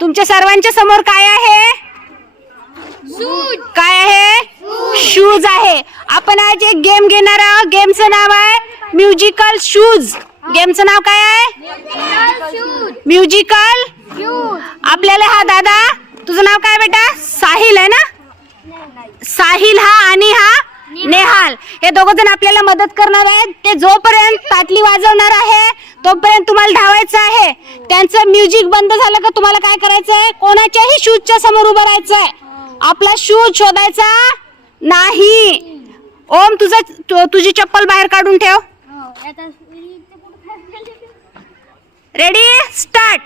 तुमच्या सर्वांच्या समोर काय आहे? काय आहे? शूज. आहे. आपण आज एक गेम घेणार आहोत. गेमचं नाव आहे म्युझिकल शूज. गेमचं नाव काय आहे? म्युझिकल आपल्याला हा दादा तुझं नाव काय बेटा? साहिल आहे ना? साहिल हा आणि हा नेहाल. हे दोघ जण आपल्याला मदत करणार आहेत. ते जोपर्यंत ताटली वाजवणार आहे तोपर्यंत तुम्हाला धावायचं आहे. त्यांचं म्युझिक बंद झालं का तुम्हाला काय करायचंय? कोणाच्याही शूजच्या समोर उभं राहायचंय. आपला शूज शोधायचा नाही. ओम तुझा तुझी चप्पल बाहेर काढून ठेव. रेडी स्टार्ट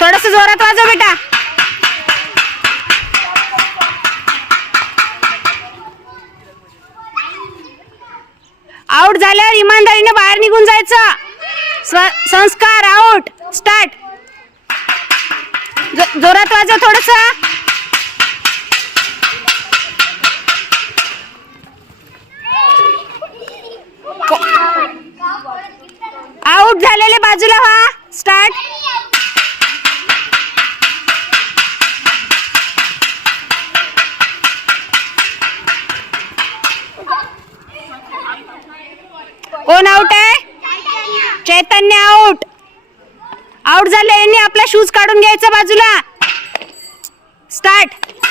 थोडस जोरात वाजव बेटा. आउट झाल्यावर इमानदारीने बाहेर निघून जायचं. संस्कार आउट स्टार्ट जोरात वाजव थोडस. आउट झालेले बाजूला व्हा स्टार्ट कोण आउट आहे? चैतन्य आउट आउट झालेल्यांनी आपला शूज काढून घ्यायचा बाजूला. स्टार्ट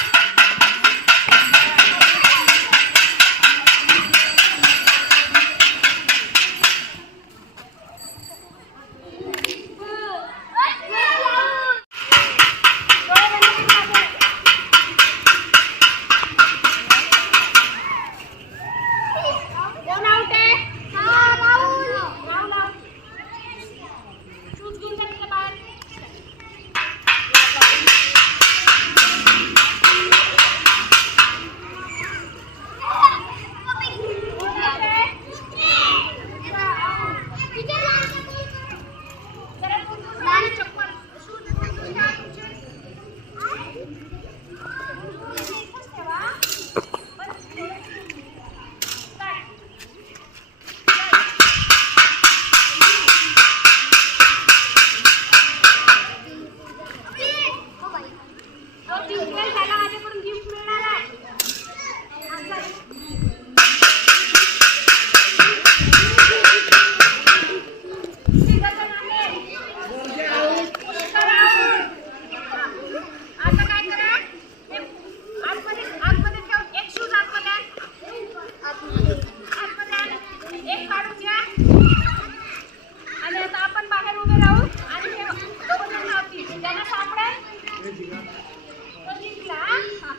तो जिंकला हा.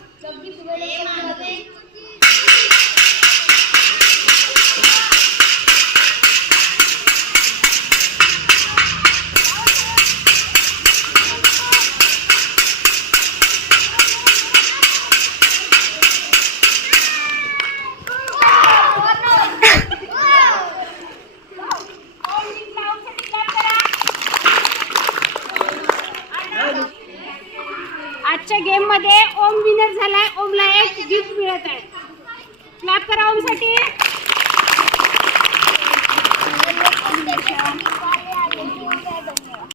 आजच्या गेममध्ये ओम विनर झालाय. ओमला एक गिफ्ट मिळत आहे. क्लॅप करा ओमसाठी.